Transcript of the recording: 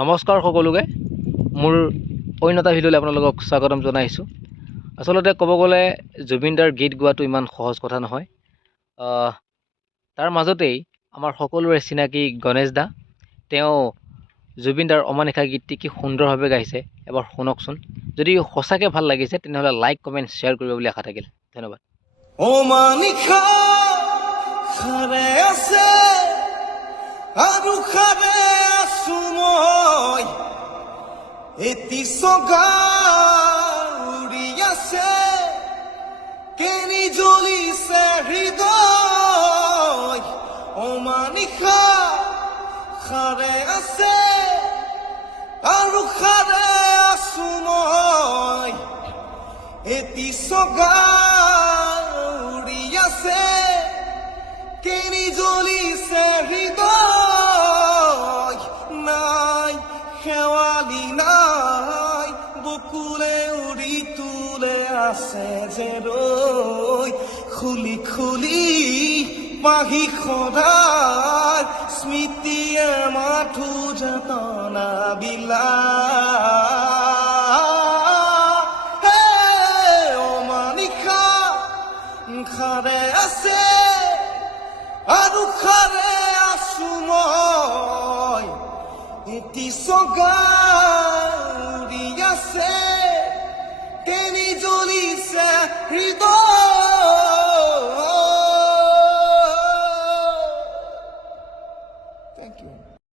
নমস্কাৰ সকলোকে মোৰ অন্য এটা ভিডিঅ'লৈ আপোনালোকক স্বাগতম জনাইছোঁ। আচলতে ক'ব গ'লে জুবিনদাৰ গীত গোৱাটো ইমান সহজ কথা নহয়। তাৰ মাজতেই আমাৰ সকলোৰে চিনাকি গণেশ দা, তেওঁ জুবিনদাৰ অমানিশা গীতটি কি সুন্দৰভাৱে গাইছে, এবাৰ শুনকচোন। যদি সঁচাকৈ ভাল লাগিছে তেনেহ'লে লাইক কমেণ্ট শ্বেয়াৰ কৰিব বুলি আশা থাকিল। ধন্যবাদ। অমানিশা খাৰে আছে আৰু খাৰে আছো মই, এটি চগা উৰি আছে, কেনি জ্বলিছে হৃদয়। অমানিশা খাৰে আছে আৰু খাৰে আছো মই, এটি চগা উৰি আছে, কেনি জ্বলিছে হৃদয়। নাই শেৱালি নাই বকুলে উৰি তুলে আছে যে ৰৈ, খুলি খুলি পাহি সদায় স্মৃতিয়ে মাথো যাতনা বিলায়। অমানিশা খাৰে আছে আৰু খাৰে আছো মই, এটি চগা উৰি আছে, কেনি জ্বলিছে হৃদয়।